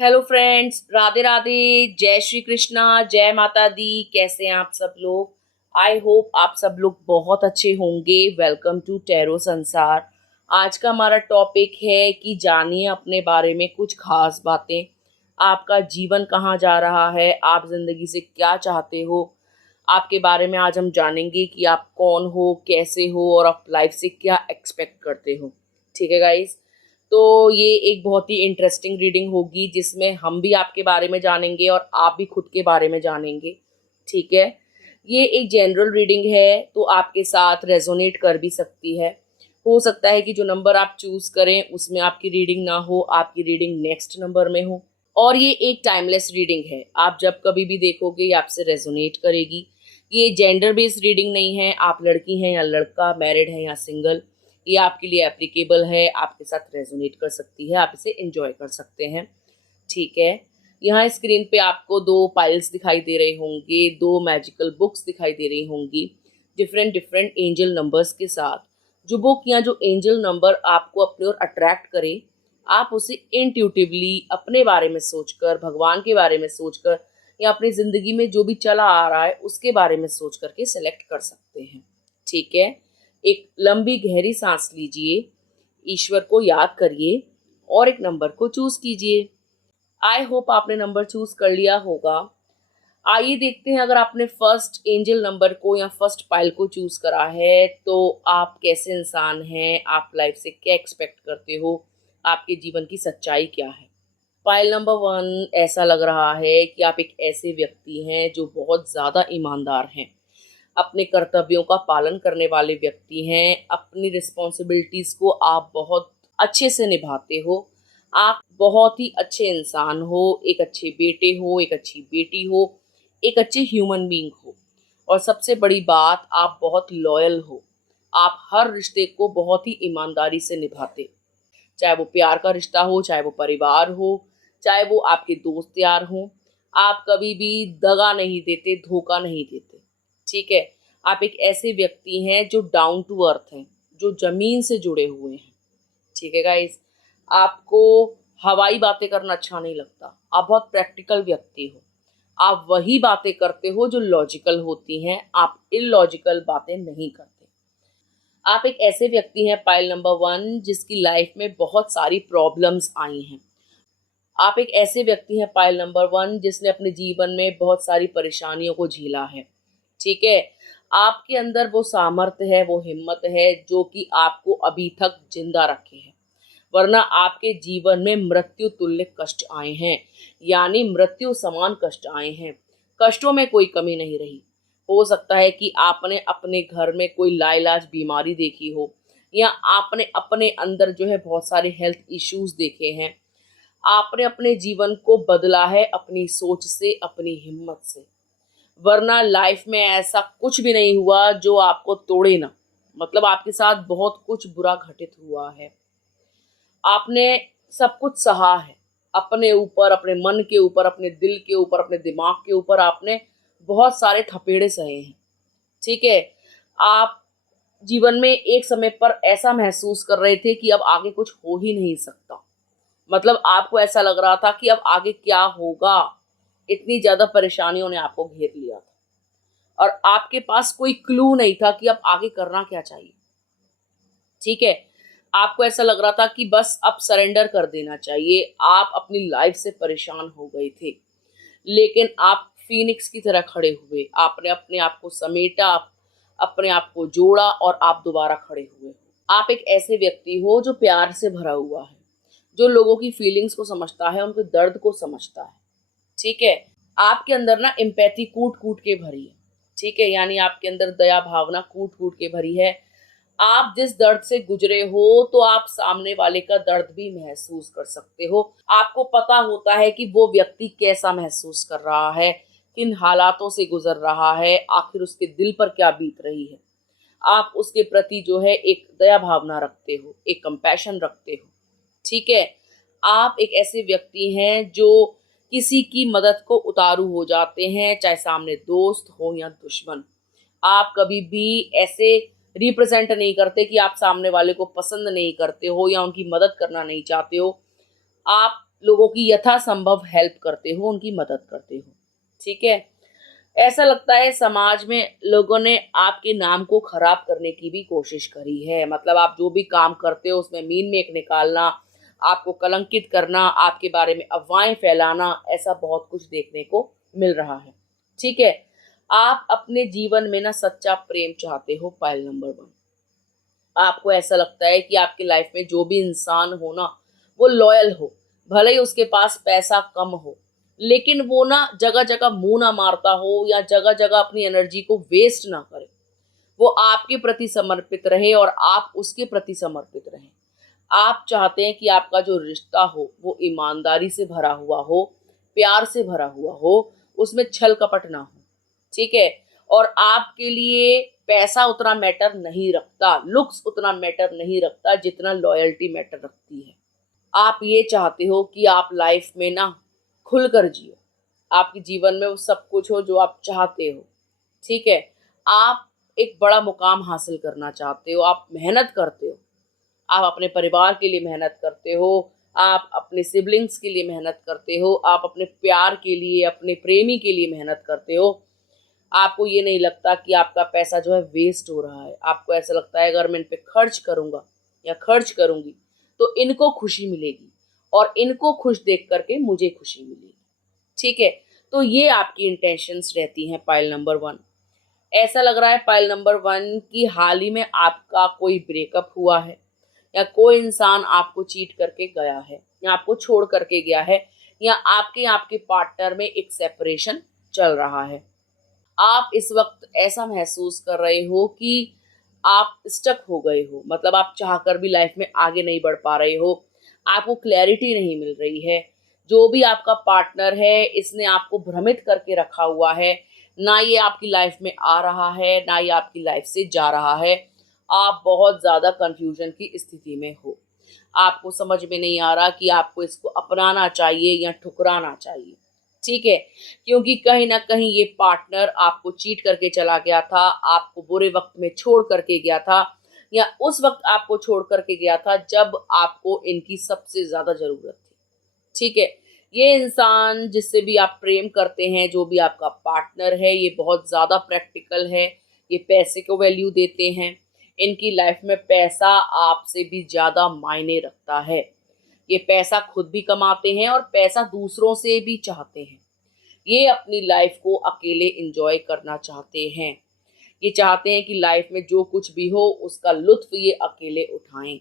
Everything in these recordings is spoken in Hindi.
Hello friends, Radhe Radhe. जय श्री कृष्णा, जय माता दी। कैसे हैं आप सब लोग? आई होप आप सब लोग बहुत अच्छे होंगे। वेलकम टू टैरो संसार। आज का हमारा टॉपिक है कि जानिए अपने बारे में कुछ खास बातें। आपका जीवन कहाँ जा रहा है, आप जिंदगी से क्या चाहते हो, आपके बारे में आज हम जानेंगे कि आप कौन हो, कैसे हो और आप लाइफ से क्या एक्सपेक्ट करते हो। ठीक है गाइस, तो ये एक बहुत ही इंटरेस्टिंग रीडिंग होगी जिसमें हम भी आपके बारे में जानेंगे और आप भी खुद के बारे में जानेंगे। ठीक है, ये एक जनरल रीडिंग है तो आपके साथ रेजोनेट कर भी सकती है। हो सकता है कि जो नंबर आप चूज करें उसमें आपकी रीडिंग ना हो, आपकी रीडिंग नेक्स्ट नंबर में हो। और ये एक टाइमलेस रीडिंग है, आप जब कभी भी देखोगे ये आपसे रेजोनेट करेगी। ये जेंडर बेस्ड रीडिंग नहीं है, आप लड़की हैं या लड़का, मैरिड है या सिंगल, ये आपके लिए एप्लीकेबल है, आपके साथ रेजोनेट कर सकती है, आप इसे एंजॉय कर सकते हैं। ठीक है, यहाँ स्क्रीन पे आपको दो पाइल्स दिखाई दे रहे होंगे, दो मैजिकल बुक्स दिखाई दे रही होंगी डिफरेंट डिफरेंट एंजल नंबर्स के साथ। जो बुक या जो एंजल नंबर आपको अपनी ओर अट्रैक्ट करे, आप उसे इंट्यूटिवली अपने बारे में सोचकर, भगवान के बारे में सोचकर या अपनी ज़िंदगी में जो भी चला आ रहा है उसके बारे में सोच करके सेलेक्ट कर सकते हैं। ठीक है, एक लंबी गहरी सांस लीजिए, ईश्वर को याद करिए और एक नंबर को चूज कीजिए। आई होप आपने नंबर चूज कर लिया होगा। आइए देखते हैं, अगर आपने फर्स्ट एंजल नंबर को या फर्स्ट पाइल को चूज करा है तो आप कैसे इंसान हैं, आप लाइफ से क्या एक्सपेक्ट करते हो, आपके जीवन की सच्चाई क्या है। पाइल नंबर 1, ऐसा लग रहा है कि आप एक ऐसे व्यक्ति हैं जो बहुत ज़्यादा ईमानदार हैं, अपने कर्तव्यों का पालन करने वाले व्यक्ति हैं, अपनी रिस्पॉन्सिबिलिटीज़ को आप बहुत अच्छे से निभाते हो। आप बहुत ही अच्छे इंसान हो, एक अच्छे बेटे हो, एक अच्छी बेटी हो, एक अच्छे ह्यूमन बीइंग हो। और सबसे बड़ी बात, आप बहुत लॉयल हो। आप हर रिश्ते को बहुत ही ईमानदारी से निभाते, चाहे वो प्यार का रिश्ता हो, चाहे वो परिवार हो, चाहे वो आपके दोस्त यार हों। आप कभी भी दगा नहीं देते, धोखा नहीं देते। ठीक है, आप एक ऐसे व्यक्ति हैं जो डाउन टू अर्थ हैं, जो जमीन से जुड़े हुए हैं। ठीक है गाइस, आपको हवाई बातें करना अच्छा नहीं लगता, आप बहुत प्रैक्टिकल व्यक्ति हो। आप वही बातें करते हो जो लॉजिकल होती हैं, आप इलॉजिकल बातें नहीं करते। आप एक ऐसे व्यक्ति हैं, पाइल नंबर 1, जिसकी लाइफ में बहुत सारी प्रॉब्लम्स आई हैं। आप एक ऐसे व्यक्ति हैं, पाइल नंबर 1, जिसने अपने जीवन में बहुत सारी परेशानियों को झेला है। ठीक है, आपके अंदर वो सामर्थ्य है, वो हिम्मत है जो कि आपको अभी तक जिंदा रखे है। वरना आपके जीवन में मृत्यु तुल्य कष्ट आए हैं, यानी मृत्यु समान कष्ट आए हैं। कष्टों में कोई कमी नहीं रही। हो सकता है कि आपने अपने घर में कोई लाइलाज बीमारी देखी हो, या आपने अपने अंदर जो है बहुत सारे हेल्थ इश्यूज देखे हैं। आपने अपने जीवन को बदला है अपनी सोच से, अपनी हिम्मत से। वरना लाइफ में ऐसा कुछ भी नहीं हुआ जो आपको तोड़े ना। मतलब आपके साथ बहुत कुछ बुरा घटित हुआ है, आपने सब कुछ सहा है। अपने ऊपर, अपने मन के ऊपर, अपने दिल के ऊपर, अपने दिमाग के ऊपर आपने बहुत सारे थपेड़े सहे हैं। ठीक है, आप जीवन में एक समय पर ऐसा महसूस कर रहे थे कि अब आगे कुछ हो ही नहीं सकता। मतलब आपको ऐसा लग रहा था कि अब आगे क्या होगा, इतनी ज्यादा परेशानियों ने आपको घेर लिया था और आपके पास कोई क्लू नहीं था कि अब आगे करना क्या चाहिए। ठीक है, आपको ऐसा लग रहा था कि बस अब सरेंडर कर देना चाहिए। आप अपनी लाइफ से परेशान हो गए थे, लेकिन आप फीनिक्स की तरह खड़े हुए, आपने अपने आप को समेटा, अपने आप को जोड़ा और आप दोबारा खड़े हुए हो। आप एक ऐसे व्यक्ति हो जो प्यार से भरा हुआ है, जो लोगों की फीलिंग्स को समझता है, उनके दर्द को समझता है। ठीक है, आपके अंदर ना एम्पैथी कूट कूट के भरी है। ठीक है, यानी आपके अंदर दया भावना कूट कूट के भरी है। आप जिस दर्द से गुजरे हो तो आप सामने वाले का दर्द भी महसूस कर सकते हो। आपको पता होता है कि वो व्यक्ति कैसा महसूस कर रहा है, किन हालातों से गुजर रहा है, आखिर उसके दिल पर क्या बीत रही है। आप उसके प्रति जो है एक दया भावना रखते हो, एक कंपैशन रखते हो। ठीक है, आप एक ऐसे व्यक्ति हैं जो किसी की मदद को उतारू हो जाते हैं, चाहे सामने दोस्त हो या दुश्मन। आप कभी भी ऐसे रिप्रेजेंट नहीं करते कि आप सामने वाले को पसंद नहीं करते हो या उनकी मदद करना नहीं चाहते हो। आप लोगों की यथासंभव हेल्प करते हो, उनकी मदद करते हो। ठीक है। ऐसा लगता है समाज में लोगों ने आपके नाम को खराब करने की भी कोशिश करी है। मतलब आप जो भी काम करते हो उसमें मीन मेक निकालना, आपको कलंकित करना, आपके बारे में अफवाहें फैलाना, ऐसा बहुत कुछ देखने को मिल रहा है। ठीक है। आप अपने जीवन में ना सच्चा प्रेम चाहते हो, पाइल नंबर 1। आपको ऐसा लगता है कि आपकी लाइफ में जो भी इंसान हो ना, वो लॉयल हो। भले ही उसके पास पैसा कम हो, लेकिन वो ना जगह जगह मुंह ना मारता हो या जगह जगह अपनी एनर्जी को वेस्ट ना करे। वो आपके प्रति समर्पित रहे और आप उसके प्रति समर्पित रहें। आप चाहते हैं कि आपका जो रिश्ता हो वो ईमानदारी से भरा हुआ हो, प्यार से भरा हुआ हो, उसमें छल कपट ना हो। ठीक है। और आपके लिए पैसा उतना मैटर नहीं रखता, लुक्स उतना मैटर नहीं रखता जितना लॉयल्टी मैटर रखती है। आप ये चाहते हो कि आप लाइफ में ना खुलकर जियो, आपके जीवन में वो सब कुछ हो जो आप चाहते हो। ठीक है। आप एक बड़ा मुकाम हासिल करना चाहते हो, आप मेहनत करते हो, आप अपने परिवार के लिए मेहनत करते हो, आप अपने सिबलिंग्स के लिए मेहनत करते हो, आप अपने प्यार के लिए, अपने प्रेमी के लिए मेहनत करते हो। आपको ये नहीं लगता कि आपका पैसा जो है वेस्ट हो रहा है। आपको ऐसा लगता है अगर मैं इन पे खर्च करूंगा या खर्च करूंगी तो इनको खुशी मिलेगी और इनको खुश देख करके मुझे खुशी मिलेगी। ठीक है। तो ये आपकी इंटेंशंस रहती हैं, पाइल नंबर 1। ऐसा लग रहा है पाइल नंबर 1 कि हाल ही में आपका कोई ब्रेकअप हुआ है या कोई इंसान आपको चीट करके गया है या आपको छोड़ करके गया है या आपके पार्टनर में एक सेपरेशन चल रहा है। आप इस वक्त ऐसा महसूस कर रहे हो कि आप स्टक हो गए हो। मतलब आप चाहकर भी लाइफ में आगे नहीं बढ़ पा रहे हो, आपको क्लैरिटी नहीं मिल रही है। जो भी आपका पार्टनर है इसने आपको भ्रमित करके रखा हुआ है। ना ये आपकी लाइफ में आ रहा है, ना ये आपकी लाइफ से जा रहा है। आप बहुत ज़्यादा कंफ्यूजन की स्थिति में हो। आपको समझ में नहीं आ रहा कि आपको इसको अपनाना चाहिए या ठुकराना चाहिए। ठीक है। क्योंकि कहीं ना कहीं ये पार्टनर आपको चीट करके चला गया था, आपको बुरे वक्त में छोड़ करके गया था या उस वक्त आपको छोड़ करके गया था जब आपको इनकी सबसे ज्यादा जरूरत थी। ठीक है। ये इंसान जिससे भी आप प्रेम करते हैं, जो भी आपका पार्टनर है, ये बहुत ज़्यादा प्रैक्टिकल है। ये पैसे को वैल्यू देते हैं। इनकी लाइफ में पैसा आपसे भी ज़्यादा मायने रखता है। ये पैसा खुद भी कमाते हैं और पैसा दूसरों से भी चाहते हैं। ये अपनी लाइफ को अकेले एंजॉय करना चाहते हैं। ये चाहते हैं कि लाइफ में जो कुछ भी हो उसका लुत्फ ये अकेले उठाएं।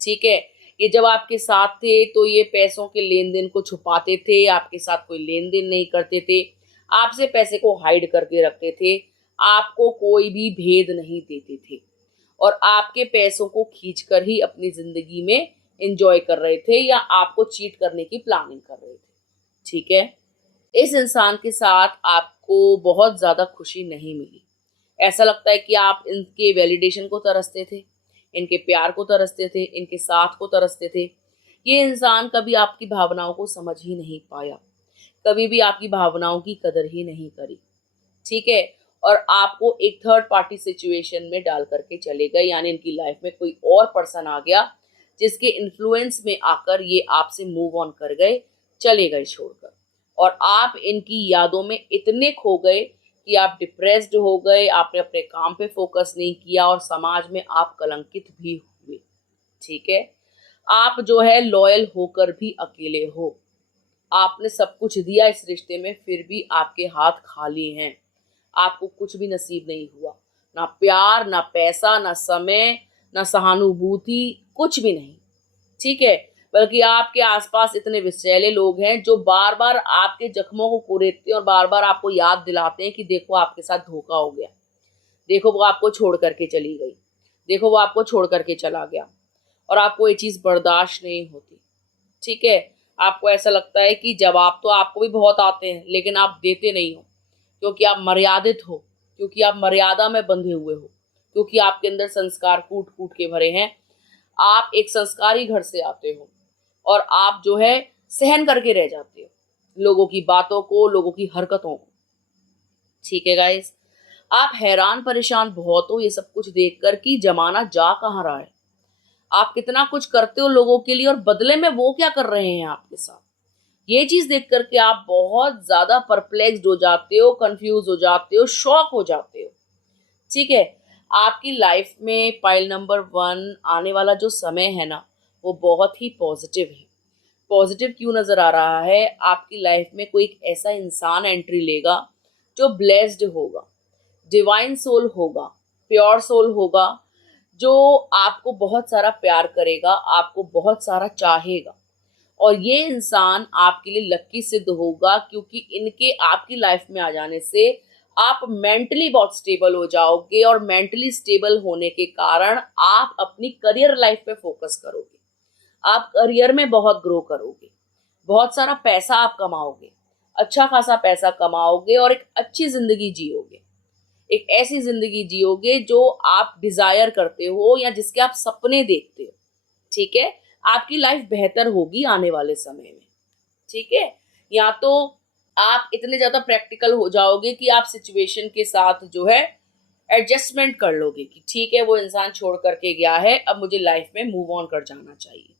ठीक है। ये जब आपके साथ थे तो ये पैसों के लेन देन को छुपाते थे, आपके साथ कोई लेन देन नहीं करते थे, आपसे पैसे को हाइड करके रखते थे, आपको कोई भी भेद नहीं देते थे और आपके पैसों को खींचकर ही अपनी जिंदगी में एंजॉय कर रहे थे या आपको चीट करने की प्लानिंग कर रहे थे। ठीक है। इस इंसान के साथ आपको बहुत ज्यादा खुशी नहीं मिली। ऐसा लगता है कि आप इनके वैलिडेशन को तरसते थे, इनके प्यार को तरसते थे, इनके साथ को तरसते थे। ये इंसान कभी आपकी भावनाओं को समझ ही नहीं पाया, कभी भी आपकी भावनाओं की कदर ही नहीं करी। ठीक है। और आपको एक थर्ड पार्टी सिचुएशन में डाल करके चले गए, यानी इनकी लाइफ में कोई और पर्सन आ गया जिसके इन्फ्लुएंस में आकर ये आपसे मूव ऑन कर गए, चले गए छोड़कर। और आप इनकी यादों में इतने खो गए कि आप डिप्रेस्ड हो गए, आपने अपने काम पे फोकस नहीं किया और समाज में आप कलंकित भी हुए। ठीक है। आप जो है लॉयल होकर भी अकेले हो। आपने सब कुछ दिया इस रिश्ते में, फिर भी आपके हाथ खाली हैं। आपको कुछ भी नसीब नहीं हुआ, ना प्यार, ना पैसा, ना समय, ना सहानुभूति, कुछ भी नहीं। ठीक है। बल्कि आपके आसपास इतने विषैले लोग हैं जो बार बार आपके जख्मों को कुरेदते हैं और बार बार आपको याद दिलाते हैं कि देखो आपके साथ धोखा हो गया, देखो वो आपको छोड़ करके चली गई, देखो वो आपको छोड़ करके चला गया। और आपको ये चीज़ बर्दाश्त नहीं होती। ठीक है। आपको ऐसा लगता है कि जवाब तो आपको भी बहुत आते हैं लेकिन आप देते नहीं हो, क्योंकि आप मर्यादित हो, क्योंकि आप मर्यादा में बंधे हुए हो, क्योंकि आपके अंदर संस्कार कूट कूट के भरे हैं। आप एक संस्कारी घर से आते हो और आप जो है सहन करके रह जाते हो लोगों की बातों को, लोगों की हरकतों को। ठीक है गाइस। आप हैरान परेशान बहुत हो ये सब कुछ देखकर कि जमाना जा कहाँ रहा है। आप कितना कुछ करते हो लोगों के लिए और बदले में वो क्या कर रहे हैं आपके साथ। ये चीज देख करके आप बहुत ज्यादा परप्लेक्स्ड हो जाते हो, कंफ्यूज हो जाते हो, शॉक हो जाते हो। ठीक है, आपकी लाइफ में पाइल नंबर 1 आने वाला जो समय है ना, वो बहुत ही पॉजिटिव है। पॉजिटिव क्यों नजर आ रहा है? आपकी लाइफ में कोई एक ऐसा इंसान एंट्री लेगा जो ब्लेस्ड होगा, डिवाइन सोल होगा, प्योर सोल होगा, जो आपको बहुत सारा प्यार करेगा, आपको बहुत सारा चाहेगा। और ये इंसान आपके लिए लक्की सिद्ध होगा, क्योंकि इनके आपकी लाइफ में आ जाने से आप मेंटली बहुत स्टेबल हो जाओगे, और मेंटली स्टेबल होने के कारण आप अपनी करियर लाइफ पे फोकस करोगे। आप करियर में बहुत ग्रो करोगे, बहुत सारा पैसा आप कमाओगे, अच्छा खासा पैसा कमाओगे, और एक अच्छी जिंदगी जियोगे। एक ऐसी जिंदगी जियोगे जो आप डिजायर करते हो या जिसके आप सपने देखते हो। ठीक है, आपकी लाइफ बेहतर होगी आने वाले समय में। ठीक है, या तो आप इतने ज्यादा प्रैक्टिकल हो जाओगे कि आप सिचुएशन के साथ जो है एडजस्टमेंट कर लोगे कि ठीक है, वो इंसान छोड़ करके गया है, अब मुझे लाइफ में मूव ऑन कर जाना चाहिए।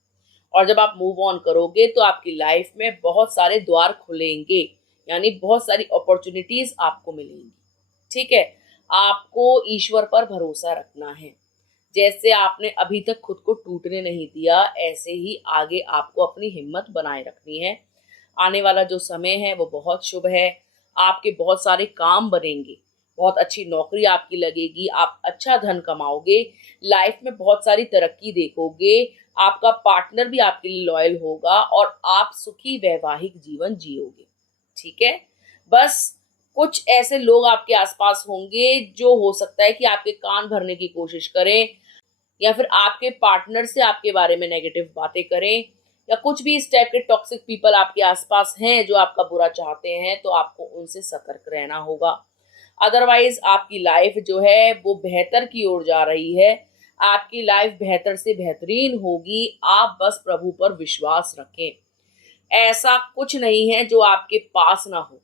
और जब आप मूव ऑन करोगे तो आपकी लाइफ में बहुत सारे द्वार खुलेंगे, यानी बहुत सारी अपॉर्चुनिटीज आपको मिलेंगी। ठीक है, आपको ईश्वर पर भरोसा रखना है। जैसे आपने अभी तक खुद को टूटने नहीं दिया, ऐसे ही आगे आपको अपनी हिम्मत बनाए रखनी है। आने वाला जो समय है वो बहुत शुभ है। आपके बहुत सारे काम बनेंगे, बहुत अच्छी नौकरी आपकी लगेगी, आप अच्छा धन कमाओगे, लाइफ में बहुत सारी तरक्की देखोगे, आपका पार्टनर भी आपके लिए लॉयल होगा, और आप सुखी वैवाहिक जीवन जियोगे। ठीक है, बस कुछ ऐसे लोग आपके आसपास होंगे जो हो सकता है कि आपके कान भरने की कोशिश करें, या फिर आपके पार्टनर से आपके बारे में नेगेटिव बातें करें, या कुछ भी इस टाइप के टॉक्सिक पीपल आपके आसपास हैं जो आपका बुरा चाहते हैं, तो आपको उनसे सतर्क रहना होगा। अदरवाइज आपकी लाइफ जो है वो बेहतर की ओर जा रही है। आपकी लाइफ बेहतर से बेहतरीन होगी, आप बस प्रभु पर विश्वास रखें। ऐसा कुछ नहीं है जो आपके पास ना हो।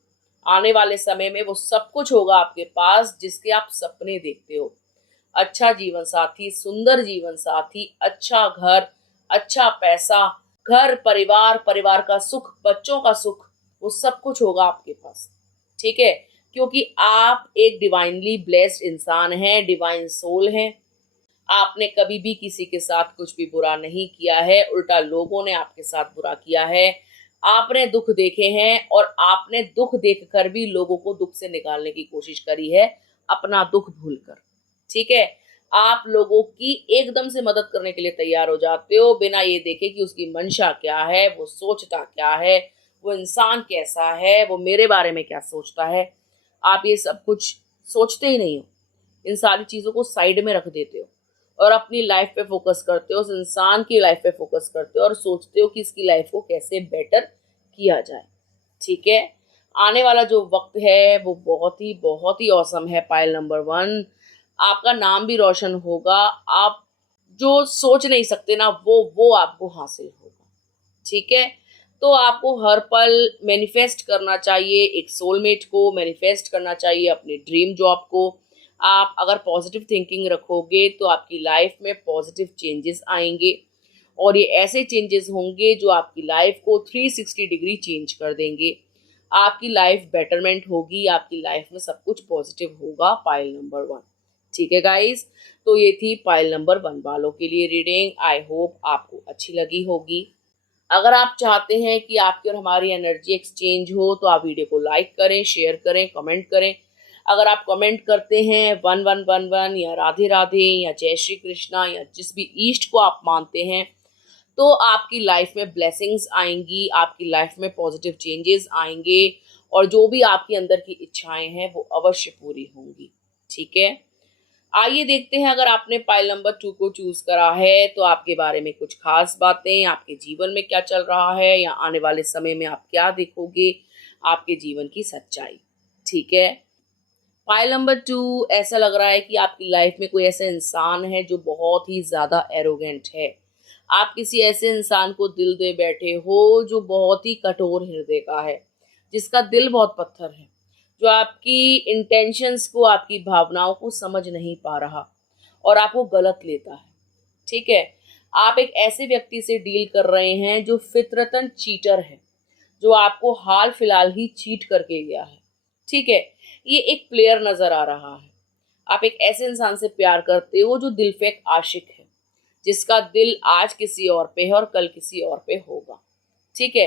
आने वाले समय में वो सब कुछ होगा आपके पास जिसके आप सपने देखते हो। अच्छा जीवन साथी, सुंदर जीवन साथी, अच्छा घर, अच्छा पैसा, घर परिवार, परिवार का सुख, बच्चों का सुख, वो सब कुछ होगा आपके पास। ठीक है, क्योंकि आप एक डिवाइनली ब्लेस्ड इंसान हैं, डिवाइन सोल हैं। आपने कभी भी किसी के साथ कुछ भी बुरा नहीं किया है, उल्टा लोगों ने आपके साथ बुरा किया है। आपने दुख देखे हैं, और आपने दुख देखकर भी लोगों को दुख से निकालने की कोशिश करी है, अपना दुख भूलकर। ठीक है, आप लोगों की एकदम से मदद करने के लिए तैयार हो जाते हो, बिना ये देखे कि उसकी मंशा क्या है, वो सोचता क्या है, वो इंसान कैसा है, वो मेरे बारे में क्या सोचता है। आप ये सब कुछ सोचते ही नहीं हो, इन सारी चीज़ों को साइड में रख देते हो, और अपनी लाइफ पे फोकस करते हो, उस इंसान की लाइफ पे फोकस करते हो, और सोचते हो कि इसकी लाइफ को कैसे बेटर किया जाए। ठीक है, आने वाला जो वक्त है वो बहुत ही औसम है। पाइल नंबर 1, आपका नाम भी रोशन होगा। आप जो सोच नहीं सकते ना, वो आपको हासिल होगा। ठीक है, तो आपको हर पल मैनिफेस्ट करना चाहिए, एक सोलमेट को मैनिफेस्ट करना चाहिए, अपने ड्रीम जॉब को। आप अगर पॉजिटिव थिंकिंग रखोगे तो आपकी लाइफ में पॉजिटिव चेंजेस आएंगे, और ये ऐसे चेंजेस होंगे जो आपकी लाइफ को 360 डिग्री चेंज कर देंगे। आपकी लाइफ बेटरमेंट होगी, आपकी लाइफ में सब कुछ पॉजिटिव होगा। Pile number 1। ठीक है गाइस, तो ये थी पाइल नंबर 1 वालों के लिए रीडिंग। आई होप आपको अच्छी लगी होगी। अगर आप चाहते हैं कि आपकी और हमारी एनर्जी एक्सचेंज हो, तो आप वीडियो को लाइक करें, शेयर करें, कमेंट करें। अगर आप कमेंट करते हैं 1111 या राधे राधे या जय श्री कृष्णा या जिस भी ईष्ट को आप मानते हैं, तो आपकी लाइफ में ब्लेसिंग्स आएंगी, आपकी लाइफ में पॉजिटिव चेंजेस आएंगे, और जो भी आपके अंदर की इच्छाएं हैं वो अवश्य पूरी होंगी। ठीक है, आइए देखते हैं, अगर आपने पाइल नंबर 2 को चूज करा है तो आपके बारे में कुछ खास बातें, आपके जीवन में क्या चल रहा है, या आने वाले समय में आप क्या देखोगे, आपके जीवन की सच्चाई। ठीक है, पाइल नंबर 2, ऐसा लग रहा है कि आपकी लाइफ में कोई ऐसा इंसान है जो बहुत ही ज्यादा एरोगेंट है। आप किसी ऐसे इंसान को दिल दे बैठे हो जो बहुत ही कठोर हृदय का है, जिसका दिल बहुत पत्थर है, जो आपकी इंटेंशंस को, आपकी भावनाओं को समझ नहीं पा रहा और आपको गलत लेता है। ठीक है, आप एक ऐसे व्यक्ति से डील कर रहे हैं जो फितरतन चीटर है, जो आपको हाल फिलहाल ही चीट करके गया है। ठीक है, ये एक प्लेयर नजर आ रहा है। आप एक ऐसे इंसान से प्यार करते हो जो दिल फेंक आशिक है, जिसका दिल आज किसी और पे है और कल किसी और पे होगा। ठीक है,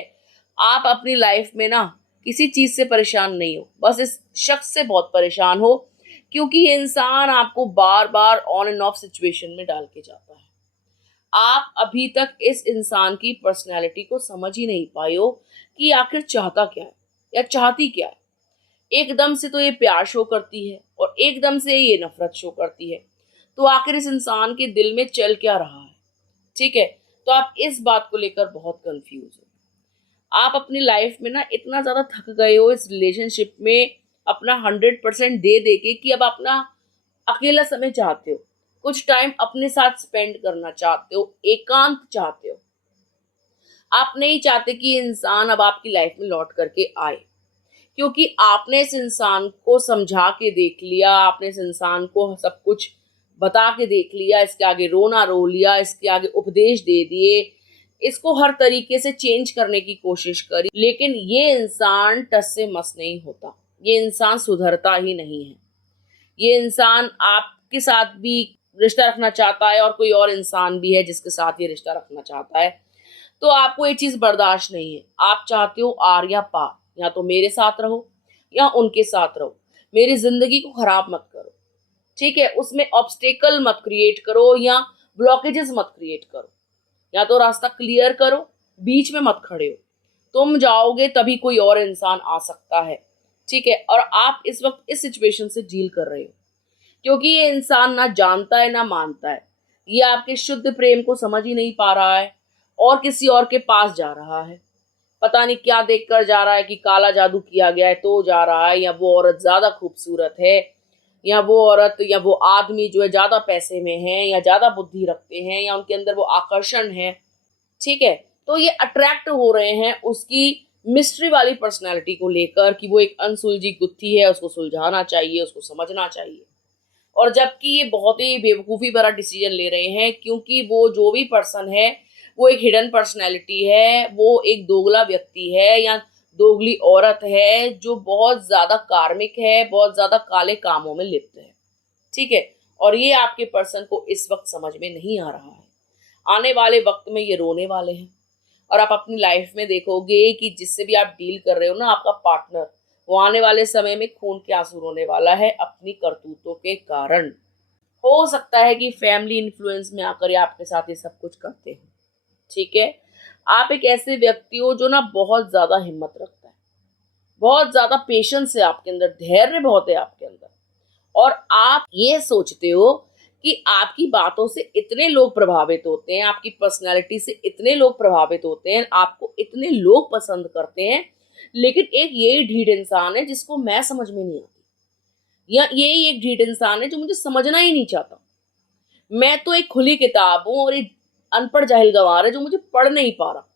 आप अपनी लाइफ में ना किसी चीज से परेशान नहीं हो, बस इस शख्स से बहुत परेशान हो, क्योंकि ये इंसान आपको बार बार ऑन एंड ऑफ सिचुएशन में डाल के जाता है। आप अभी तक इस इंसान की पर्सनैलिटी को समझ ही नहीं पाए हो कि आखिर चाहता क्या है या चाहती क्या है। एकदम से तो ये प्यार शो करती है और एकदम से ये नफरत शो करती है। तो आखिर इस इंसान के दिल में चल क्या रहा है? ठीक है, तो आप इस बात को लेकर बहुत कंफ्यूज हो। आप अपनी लाइफ में ना इतना ज्यादा थक गए हो इस रिलेशनशिप में, अपना 100% दे दे के, कि अब अपना अकेला समय चाहते हो, कुछ टाइम अपने साथ स्पेंड करना चाहते हो, एकांत चाहते हो। आप नहीं चाहते कि ये इंसान अब आपकी लाइफ में लौट करके आए, क्योंकि आपने इस इंसान को समझा के देख लिया, आपने इस इंसान को सब कुछ बता के देख लिया, इसके आगे रोना रो लिया, इसके आगे उपदेश दे दिए, इसको हर तरीके से चेंज करने की कोशिश करी, लेकिन ये इंसान टस से मस नहीं होता। ये इंसान सुधरता ही नहीं है। ये इंसान आपके साथ भी रिश्ता रखना चाहता है और कोई और इंसान भी है जिसके साथ ये रिश्ता रखना चाहता है। तो आपको ये चीज बर्दाश्त नहीं है। आप चाहते हो आर या पार, या तो मेरे साथ रहो या उनके साथ रहो, मेरी जिंदगी को खराब मत करो। ठीक है, उसमें ऑब्स्टेकल मत क्रिएट करो या ब्लॉकेजेस मत क्रिएट करो, या तो रास्ता क्लियर करो, बीच में मत खड़े हो। तुम जाओगे तभी कोई और इंसान आ सकता है। ठीक है, और आप इस वक्त इस सिचुएशन से डील कर रहे हो, क्योंकि ये इंसान ना जानता है ना मानता है। ये आपके शुद्ध प्रेम को समझ ही नहीं पा रहा है और किसी और के पास जा रहा है। पता नहीं क्या देख कर जा रहा है कि काला जादू किया गया है तो जा रहा है, या वो औरत ज्यादा खूबसूरत है, या वो औरत या वो आदमी जो है ज्यादा पैसे में है, या ज्यादा बुद्धि रखते हैं, या उनके अंदर वो आकर्षण है। ठीक है, तो ये अट्रैक्ट हो रहे हैं उसकी मिस्ट्री वाली पर्सनैलिटी को लेकर, कि वो एक अनसुलझी गुत्थी है, उसको सुलझाना चाहिए, उसको समझना चाहिए। और जबकि ये बहुत ही बेवकूफ़ी भरा डिसीजन ले रहे हैं, क्योंकि वो जो भी पर्सन है वो एक हिडन पर्सनैलिटी है, वो एक दोगला व्यक्ति है या दोगली औरत है, जो बहुत ज़्यादा कार्मिक है, बहुत ज़्यादा काले कामों में लिप्त है। ठीक है, और ये आपके पर्सन को इस वक्त समझ में नहीं आ रहा है। आने वाले वक्त में ये रोने वाले हैं, और आप अपनी लाइफ में देखोगे कि जिससे भी आप डील कर रहे हो ना, आपका पार्टनर, वो आने वाले समय में खून के आंसू रोने वाला है अपनी करतूतों के कारण। हो सकता है कि फैमिली इन्फ्लुएंस में आकर ये आपके साथ ये सब कुछ करते हैं। ठीक है, आप एक ऐसे व्यक्ति हो जो ना बहुत ज्यादा हिम्मत रखता है, बहुत ज्यादा पेशेंस है आपके अंदर, धैर्य बहुत है आपके अंदर, और आप ये सोचते हो कि आपकी बातों से इतने लोग प्रभावित होते हैं, आपकी पर्सनैलिटी से इतने लोग प्रभावित होते हैं, आपको इतने लोग पसंद करते हैं, लेकिन एक यही ढीठ इंसान है जिसको मैं समझ में नहीं आती, या यही एक ढीठ इंसान है जो मुझे समझना ही नहीं चाहता। मैं तो एक खुली किताब हूं और एक अनपढ़ जाहिल गंवार है जो मुझे पढ़ नहीं पा रहा।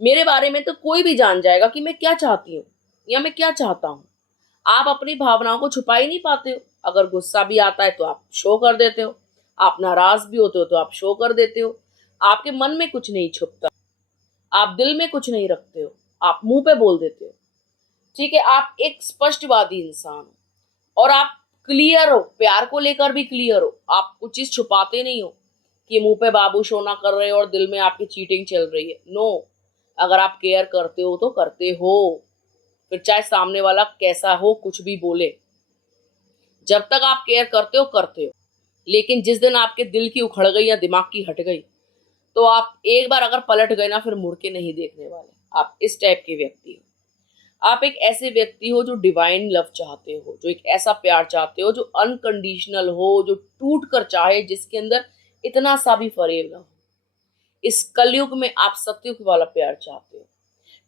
मेरे बारे में तो कोई भी जान जाएगा कि मैं क्या चाहती हूँ या मैं क्या चाहता हूँ। आप अपनी भावनाओं को छुपा ही नहीं पाते हो। अगर गुस्सा भी आता है तो आप शो कर देते हो, आप नाराज भी होते हो तो आप शो कर देते हो। आपके मन में कुछ नहीं छुपता, आप दिल में कुछ नहीं रखते हो, आप मुंह पे बोल देते हो। ठीक है, आप एक स्पष्टवादी इंसान हो और आप क्लियर हो, प्यार को लेकर भी क्लियर हो। आप कुछ चीज छुपाते नहीं हो कि मुंह पे बाबू शोना कर रहे हो और दिल में आपकी चीटिंग चल रही है। नो, अगर आप केयर करते हो तो करते हो, फिर चाहे सामने वाला कैसा हो, कुछ भी बोले, जब तक आप केयर करते हो करते हो। लेकिन जिस दिन आपके दिल की उखड़ गई या दिमाग की हट गई, तो आप एक बार अगर पलट गए ना, फिर मुड़ के नहीं देखने वाले। आप इस टाइप के व्यक्ति हो। आप एक ऐसे व्यक्ति हो जो डिवाइन लव चाहते हो, जो एक ऐसा प्यार चाहते हो जो अनकंडीशनल हो, जो टूट कर चाहे, जिसके अंदर इतना सा भी फरेब ना हो। इस कलयुग में आप सतयुग वाला प्यार चाहते हो,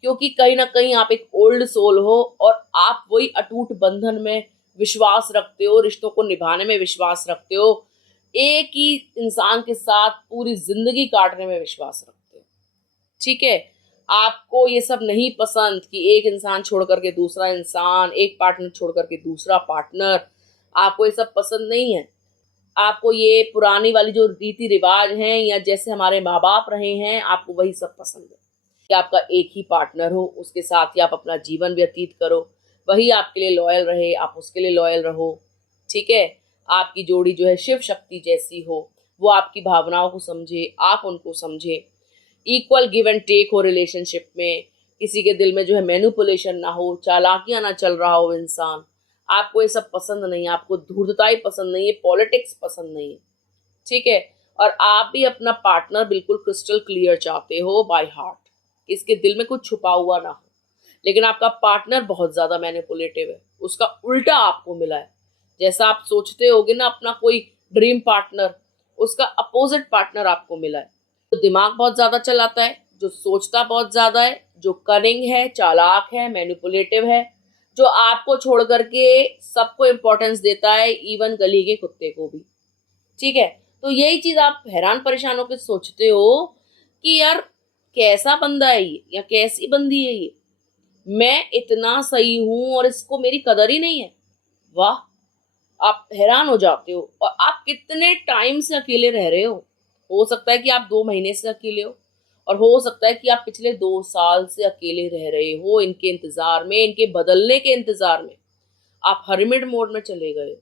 क्योंकि कहीं ना कहीं आप एक ओल्ड सोल हो और आप वही अटूट बंधन में विश्वास रखते हो, रिश्तों को निभाने में विश्वास रखते हो, एक ही इंसान के साथ पूरी जिंदगी काटने में विश्वास रखते हो। ठीक है, आपको ये सब नहीं पसंद कि एक इंसान छोड़ करके दूसरा इंसान, एक पार्टनर छोड़ करके दूसरा पार्टनर, आपको ये सब पसंद नहीं है। आपको ये पुरानी वाली जो रीति रिवाज हैं या जैसे हमारे माँ बाप रहे हैं, आपको वही सब पसंद है। कि आपका एक ही पार्टनर हो, उसके साथ ही आप अपना जीवन व्यतीत करो, वही आपके लिए लॉयल रहे, आप उसके लिए लॉयल रहो। ठीक है, आपकी जोड़ी जो है शिव शक्ति जैसी हो, वो आपकी भावनाओं को समझे, आप उनको समझे, इक्वल गिव एंड टेक हो रिलेशनशिप में, किसी के दिल में जो है मैनिपुलेशन ना हो, चालाकियां ना चल रहा हो इंसान। आपको ये सब पसंद नहीं है, आपको धूर्तताई पसंद नहीं है, पॉलिटिक्स पसंद नहीं है। ठीक है, और आप भी अपना पार्टनर बिल्कुल क्रिस्टल क्लियर चाहते हो बाय हार्ट, इसके दिल में कुछ छुपा हुआ ना हो। लेकिन आपका पार्टनर बहुत ज्यादा मैनिपुलेटिव है, उसका उल्टा आपको मिला है। जैसा आप सोचते होगे ना अपना कोई ड्रीम पार्टनर, उसका अपोजिट पार्टनर आपको मिला है। तो दिमाग बहुत ज्यादा चलाता है, जो सोचता बहुत ज्यादा है, जो कनिंग है, चालाक है, मैनिपुलेटिव है, जो आपको छोड़ करके सबको इंपॉर्टेंस देता है, इवन गली के कुत्ते को भी। ठीक है, तो यही चीज आप हैरान परेशान होकर सोचते हो कि यार कैसा बंदा है ये, या कैसी बंदी है ये, मैं इतना सही हूं और इसको मेरी कदर ही नहीं है। वाह, आप हैरान हो जाते हो। और आप कितने टाइम से अकेले रह रहे हो सकता है कि आप 2 महीने से अकेले हो, और हो सकता है कि आप पिछले 2 साल से अकेले रह रहे हो, इनके इंतजार में, इनके बदलने के इंतजार में। आप हर्मिट मोड में चले गए,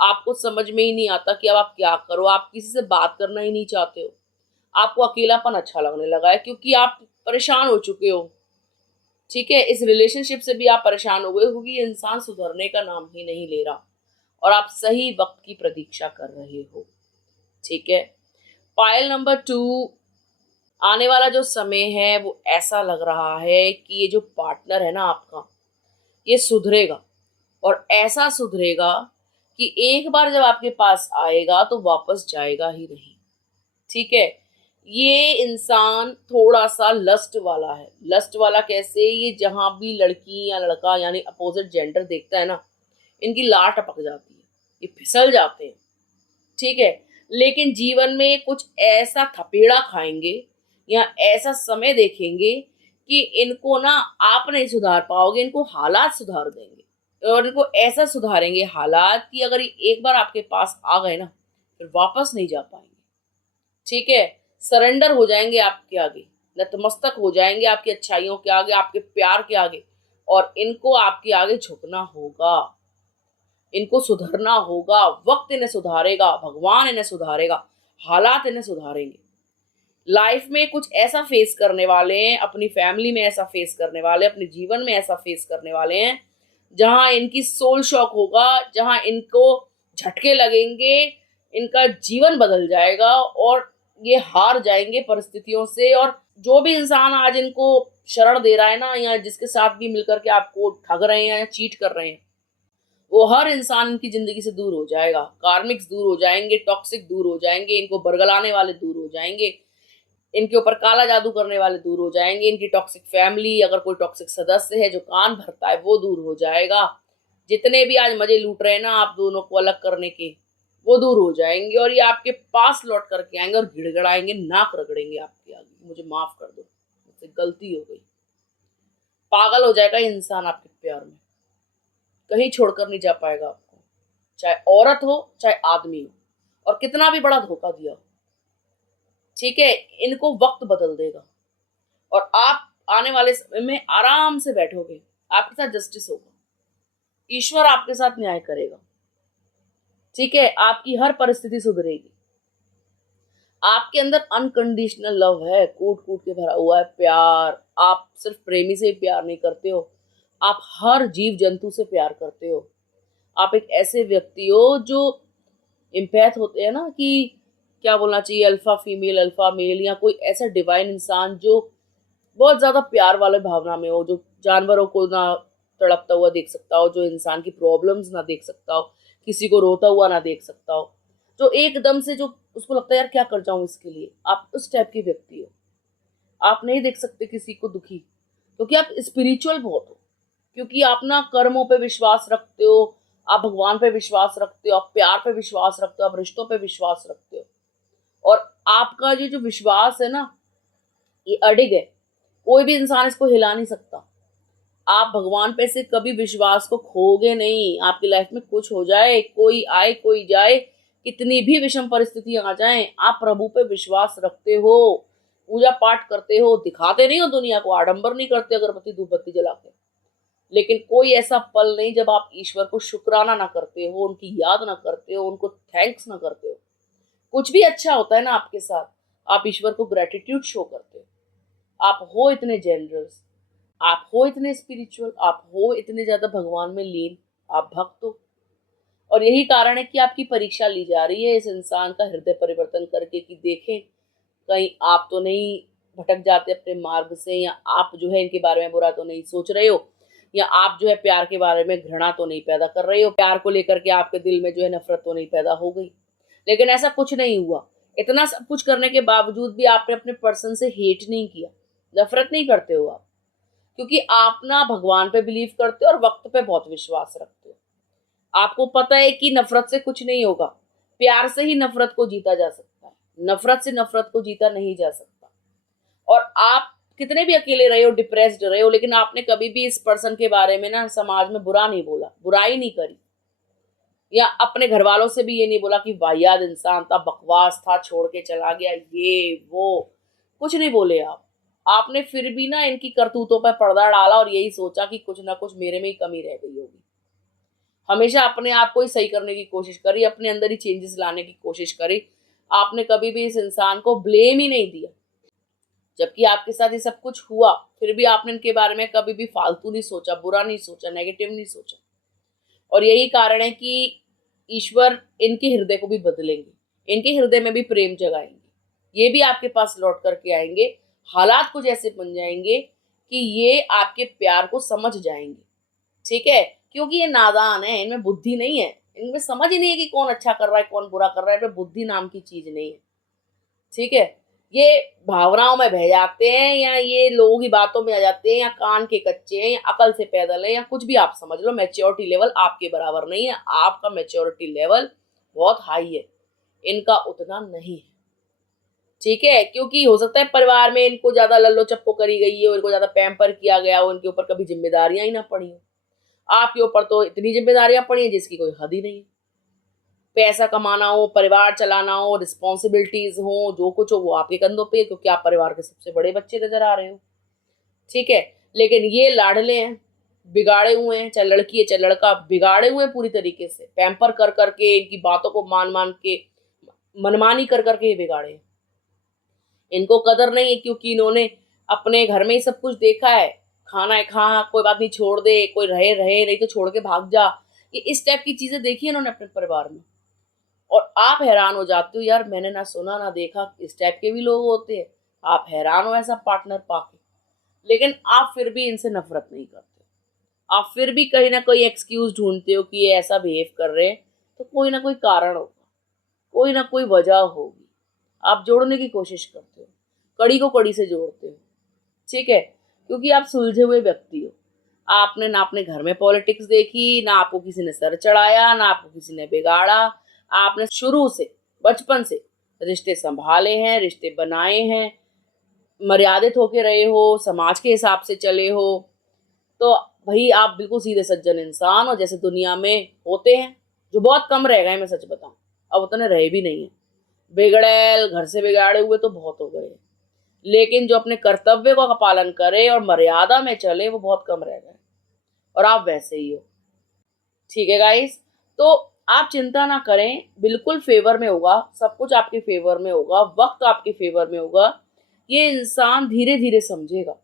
आपको समझ में ही नहीं आता कि अब आप क्या करो, आप किसी से बात करना ही नहीं चाहते हो, आपको अकेलापन अच्छा लगने लगा है क्योंकि आप परेशान हो चुके हो। ठीक है, इस रिलेशनशिप से भी आप परेशान हो गए क्योंकि ये इंसान सुधरने का नाम ही नहीं ले रहा, और आप सही वक्त की प्रतीक्षा कर रहे हो। ठीक है, पायल नंबर 2, आने वाला जो समय है वो ऐसा लग रहा है कि ये जो पार्टनर है ना आपका, ये सुधरेगा, और ऐसा सुधरेगा कि एक बार जब आपके पास आएगा तो वापस जाएगा ही नहीं। ठीक है, ये इंसान थोड़ा सा लस्ट वाला है। लस्ट वाला कैसे, ये जहां भी लड़की या लड़का यानी अपोजिट जेंडर देखता है ना, इनकी लार टपक जाती है, ये फिसल जाते हैं। ठीक है, लेकिन जीवन में कुछ ऐसा थपेड़ा खाएंगे या ऐसा समय देखेंगे कि इनको ना आप नहीं सुधार पाओगे, इनको हालात सुधार देंगे, और इनको ऐसा सुधारेंगे हालात कि अगर ये एक बार आपके पास आ गए ना, फिर वापस नहीं जा पाएंगे। ठीक है, सरेंडर हो जाएंगे आपके आगे, नतमस्तक हो जाएंगे आपकी अच्छाइयों के आगे, आपके प्यार के आगे, और इनको आपके आगे झुकना होगा, इनको सुधरना होगा। वक्त इन्हें सुधारेगा, भगवान इन्हें सुधारेगा, हालात इन्हें सुधारेंगे। लाइफ में कुछ ऐसा फेस करने वाले हैं, अपनी फैमिली में ऐसा फेस करने वाले, अपने जीवन में ऐसा फेस करने वाले हैं जहां इनकी सोल शॉक होगा, जहां इनको झटके लगेंगे, इनका जीवन बदल जाएगा, और ये हार जाएंगे परिस्थितियों से। और जो भी इंसान आज इनको शरण दे रहा है ना, या जिसके साथ भी मिलकर के आपको ठग रहे हैं या चीट कर रहे हैं, वो हर इंसान इनकी जिंदगी से दूर हो जाएगा। कार्मिक्स दूर हो जाएंगे, टॉक्सिक दूर हो जाएंगे, इनको बरगलाने वाले दूर हो जाएंगे, इनके ऊपर काला जादू करने वाले दूर हो जाएंगे, इनकी टॉक्सिक फैमिली, अगर कोई टॉक्सिक सदस्य है जो कान भरता है, वो दूर हो जाएगा। जितने भी आज मजे लूट रहे हैं ना आप दोनों को अलग करने के, वो दूर हो जाएंगे, और ये आपके पास लौट करके आएंगे और गिड़गिड़ाएंगे, नाक रगड़ेंगे आपके आगे, मुझे माफ कर दो, मुझसे गलती हो गई। पागल हो जाएगा इंसान आपके प्यार में, कहीं छोड़कर नहीं जा पाएगा आपको, चाहे औरत हो चाहे आदमी हो, और कितना भी बड़ा धोखा दिया हो। ठीक है, इनको वक्त बदल देगा, और आप आने वाले समय में आराम से बैठोगे, आपके साथ जस्टिस होगा, ईश्वर आपके साथ न्याय करेगा। ठीक है, आपकी हर परिस्थिति सुधरेगी, आपके अंदर अनकंडीशनल लव है, कूट कूट के भरा हुआ है प्यार। आप सिर्फ प्रेमी से ही प्यार नहीं करते हो, आप हर जीव जंतु से प्यार करते हो। आप एक ऐसे व्यक्ति हो जो इम्पैथ होते हैं ना, कि क्या बोलना चाहिए, अल्फा मेल, या कोई ऐसा डिवाइन इंसान जो बहुत ज्यादा प्यार वाले भावना में हो, जो जानवरों को ना तड़पता हुआ देख सकता हो, जो इंसान की प्रॉब्लम्स ना देख सकता हो, किसी को रोता हुआ ना देख सकता हो, जो एकदम से जो उसको लगता है यार क्या कर जाऊं इसके लिए, आप उस टाइप की व्यक्ति हो। आप नहीं देख सकते किसी को दुखी, क्योंकि आप स्पिरिचुअल बहुत हो, क्योंकि आप ना कर्मों पे विश्वास रखते हो, आप भगवान पे विश्वास रखते हो, आप प्यार पे विश्वास रखते हो, आप रिश्तों पे विश्वास रखते हो। और आपका जो जो विश्वास है ना, ये अडिग है, कोई भी इंसान इसको हिला नहीं सकता। आप भगवान पे से कभी विश्वास को खोगे नहीं। आपकी लाइफ में कुछ हो जाए, कोई आए कोई जाए, कितनी भी विषम परिस्थितियां आ जाएं, आप प्रभु पे विश्वास रखते हो, पूजा पाठ करते हो, दिखाते नहीं हो दुनिया को, आडंबर नहीं करते अगरबत्ती धूप बत्ती जला के, लेकिन कोई ऐसा पल नहीं जब आप ईश्वर को शुक्राना ना करते हो, उनकी याद ना करते हो, उनको थैंक्स ना करते हो। कुछ भी अच्छा होता है ना आपके साथ, आप ईश्वर को ग्रेटिट्यूड शो करते हो। आप हो इतने जेनरस, आप हो इतने स्पिरिचुअल, आप हो इतने ज्यादा भगवान में लीन, आप भक्त हो। और यही कारण है कि आपकी परीक्षा ली जा रही है इस इंसान का हृदय परिवर्तन करके, कि देखें कहीं आप तो नहीं भटक जाते अपने मार्ग से, या आप जो है इनके बारे में बुरा तो नहीं सोच रहे हो, या आप जो है प्यार के बारे में घृणा तो नहीं पैदा कर रहे हो, प्यार को लेकर के आपके दिल में जो है नफरत तो नहीं पैदा हो गई। लेकिन ऐसा कुछ नहीं हुआ। इतना सब कुछ करने के बावजूद भी आपने अपने पर्सन से हेट नहीं किया, नफरत नहीं करते हो आप, क्योंकि आप ना भगवान पे बिलीव करते हो और वक्त पे बहुत विश्वास रखते हो। आपको पता है कि नफरत से कुछ नहीं होगा, प्यार से ही नफरत को जीता जा सकता है, नफरत से नफरत को जीता नहीं जा सकता। और आप कितने भी अकेले रहे हो, डिप्रेस्ड रहे हो, लेकिन आपने कभी भी इस पर्सन के बारे में ना समाज में बुरा नहीं बोला, बुराई नहीं करी, या अपने घर वालों से भी ये नहीं बोला कि वाहियात इंसान था, बकवास था, छोड़ के चला गया, ये वो कुछ नहीं बोले आप। आपने फिर भी ना इनकी करतूतों पर पर्दा डाला और यही सोचा कि कुछ ना कुछ मेरे में ही कमी रह गई होगी। हमेशा अपने आप को ही सही करने की कोशिश करी, अपने अंदर ही चेंजेस लाने की कोशिश करी। आपने कभी भी इस इंसान को ब्लेम ही नहीं दिया, जबकि आपके साथ ये सब कुछ हुआ, फिर भी आपने इनके बारे में कभी भी फालतू नहीं सोचा, बुरा नहीं सोचा, नेगेटिव नहीं सोचा। और यही कारण है कि ईश्वर इनके हृदय को भी बदलेंगे, इनके हृदय में भी प्रेम जगाएंगे, ये भी आपके पास लौट करके आएंगे। हालात कुछ ऐसे बन जाएंगे कि ये आपके प्यार को समझ जाएंगे, ठीक है, क्योंकि ये नादान है, इनमें बुद्धि नहीं है, इनमें समझ ही नहीं है कि कौन अच्छा कर रहा है कौन बुरा कर रहा है, इनमें बुद्धि नाम की चीज नहीं है, ठीक है। ये भावनाओं में बह जाते हैं, या ये लोगों की बातों में आ जाते हैं, या कान के कच्चे हैं, या अकल से पैदल है, या कुछ भी आप समझ लो, मैच्योरिटी लेवल आपके बराबर नहीं है, आपका मैच्योरिटी लेवल बहुत हाई है, इनका उतना नहीं है, ठीक है। क्योंकि हो सकता है परिवार में इनको ज्यादा लल्लो चप्पो करी गई हो, इनको ज्यादा पैम्पर किया गया हो, इनके ऊपर कभी जिम्मेदारियां ही ना पड़ी हो। आपके ऊपर तो इतनी जिम्मेदारियां पड़ी हैं जिसकी कोई हद ही नहीं है। पैसा कमाना हो, परिवार चलाना हो, रिस्पॉन्सिबिलिटीज हो, जो कुछ हो वो आपके कंधों पे है, क्योंकि आप परिवार के सबसे बड़े बच्चे नजर आ रहे हो, ठीक है। लेकिन ये लाडले हैं, बिगाड़े हुए हैं, चाहे लड़की है चाहे लड़का, बिगाड़े हुए हैं पूरी तरीके से, पैम्पर कर करके, इनकी बातों को मान मान के, मनमानी कर करके ये बिगाड़े हैं। इनको कदर नहीं है, क्योंकि इन्होंने अपने घर में ही सब कुछ देखा है, खाना है खा, कोई बात नहीं छोड़ दे, कोई रहे रहे, नहीं तो छोड़ के भाग जा, ये इस टाइप की चीजें देखी है इन्होंने अपने परिवार में। और आप हैरान हो जाते हो, यार मैंने ना सुना ना देखा, इस टाइप के भी लोग होते हैं। आप हैरान हो ऐसा पार्टनर पाके, लेकिन आप फिर भी इनसे नफरत नहीं करते। आप फिर भी कहीं ना कोई एक्सक्यूज ढूंढते हो कि ये ऐसा बिहेव कर रहे हैं, तो कोई ना कोई कारण होगा, कोई ना कोई वजह होगी। आप जोड़ने की कोशिश करते हो, कड़ी को कड़ी से जोड़ते हो, ठीक है, क्योंकि आप सुलझे हुए व्यक्ति हो। आपने ना अपने घर में पॉलिटिक्स देखी, ना आपको किसी ने सर चढ़ाया, ना आपको किसी ने बिगाड़ा। आपने शुरू से, बचपन से रिश्ते संभाले हैं, रिश्ते बनाए हैं, मर्यादित होके रहे हो, समाज के हिसाब से चले हो, तो भाई आप बिल्कुल सीधे सज्जन इंसान हो, जैसे दुनिया में होते हैं, जो बहुत कम रह गए, मैं सच बताऊं, अब उतने रहे भी नहीं है। बिगड़ैल घर से बिगाड़े हुए तो बहुत हो गए, लेकिन जो अपने कर्तव्य का पालन करे और मर्यादा में चले वो बहुत कम रह गए, और आप वैसे ही हो, ठीक है गाइस। तो आप चिंता ना करें, बिल्कुल फेवर में होगा, सब कुछ आपके फेवर में होगा, वक्त आपके फेवर में होगा। ये इंसान धीरे धीरे समझेगा,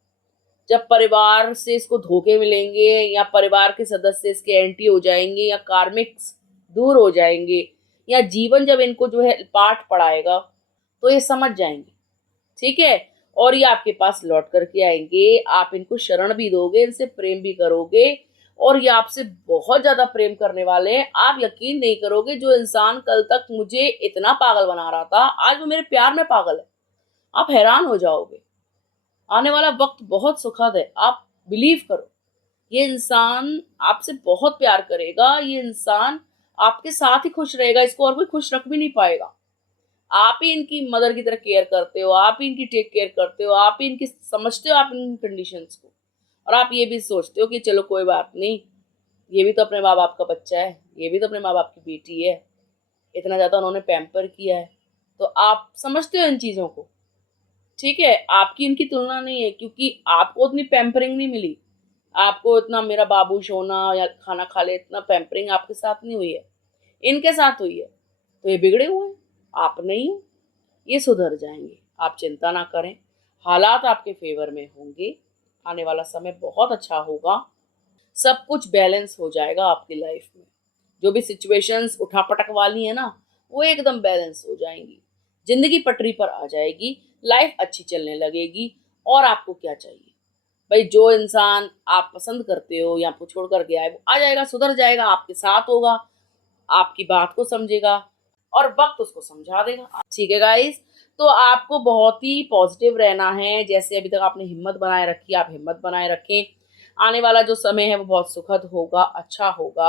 जब परिवार से इसको धोखे मिलेंगे, या परिवार के सदस्य इसके एंटी हो जाएंगे, या कार्मिक्स दूर हो जाएंगे, या जीवन जब इनको जो है पाठ पढ़ाएगा, तो ये समझ जाएंगे, ठीक है। और ये आपके पास लौट करके आएंगे, आप इनको शरण भी दोगे, इनसे प्रेम भी करोगे, और ये आपसे बहुत ज्यादा प्रेम करने वाले हैं। आप यकीन नहीं करोगे, जो इंसान कल तक मुझे इतना पागल बना रहा था, आज वो मेरे प्यार में पागल है। आप हैरान हो जाओगे, आने वाला वक्त बहुत सुखद है, आप बिलीव करो। ये इंसान आपसे बहुत प्यार करेगा, ये इंसान आपके साथ ही खुश रहेगा, इसको और कोई खुश रख भी नहीं पाएगा। आप ही इनकी मदर की तरह केयर करते हो, आप ही इनकी टेक केयर करते हो, आप ही इनकी समझते हो, आप इनकी कंडीशंस को, और आप ये भी सोचते हो कि चलो कोई बात नहीं, ये भी तो अपने माँ बाप का बच्चा है, ये भी तो अपने माँ बाप की बेटी है, इतना ज़्यादा उन्होंने पैम्पर किया है, तो आप समझते हो इन चीज़ों को। ठीक है, आपकी इनकी तुलना नहीं है, क्योंकि आपको उतनी पैम्परिंग नहीं मिली। आपको इतना मेरा बाबू सोना या खाना खा ले, इतना पैम्परिंग आपके साथ नहीं हुई है, इनके साथ हुई है। तो ये बिगड़े हुए हैं, आप नहीं हो। ये सुधर जाएंगे, आप चिंता ना करें। हालात आपके फेवर में होंगे, आने वाला समय बहुत अच्छा होगा। सब कुछ बैलेंस हो जाएगा आपकी लाइफ में। जो भी सिचुएशंस उठापटक वाली है ना, वो एकदम बैलेंस हो जाएंगी। जिंदगी पटरी पर आ जाएगी, लाइफ अच्छी चलने लगेगी। और आपको क्या चाहिए भाई? जो इंसान आप पसंद करते हो या आपको छोड़ कर गया है, वो आ जाएगा, सुधर जाएगा, आपके साथ होगा, आपकी बात को समझेगा और वक्त उसको समझा देगा। ठीक है गाइस, तो आपको बहुत ही पॉजिटिव रहना है। जैसे अभी तक आपने हिम्मत बनाए रखी, आप हिम्मत बनाए रखें। आने वाला जो समय है वो बहुत सुखद होगा, अच्छा होगा।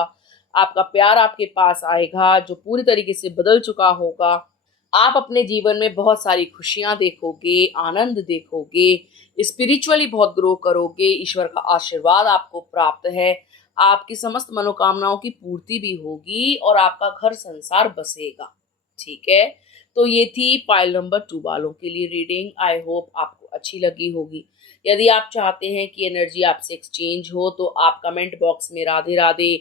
आपका प्यार आपके पास आएगा, जो पूरी तरीके से बदल चुका होगा। आप अपने जीवन में बहुत सारी खुशियां देखोगे, आनंद देखोगे, स्पिरिचुअली बहुत ग्रो करोगे। ईश्वर का आशीर्वाद आपको प्राप्त है। आपकी समस्त मनोकामनाओं की पूर्ति भी होगी और आपका घर संसार बसेगा। ठीक है, तो ये थी पाइल नंबर 2 वालों के लिए रीडिंग। आई होप आपको अच्छी लगी होगी। यदि आप चाहते हैं कि एनर्जी आपसे एक्सचेंज हो, तो आप कमेंट बॉक्स में राधे राधे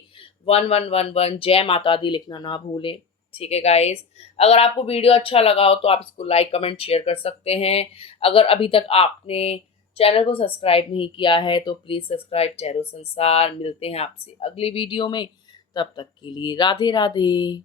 1111 जय माता दी लिखना ना भूलें। ठीक है गाइस, अगर आपको वीडियो अच्छा लगा हो तो आप इसको लाइक कमेंट शेयर कर सकते हैं। अगर अभी तक आपने चैनल को सब्सक्राइब नहीं किया है तो प्लीज़ सब्सक्राइब टैरो संसार। मिलते हैं आपसे अगली वीडियो में, तब तक के लिए राधे राधे।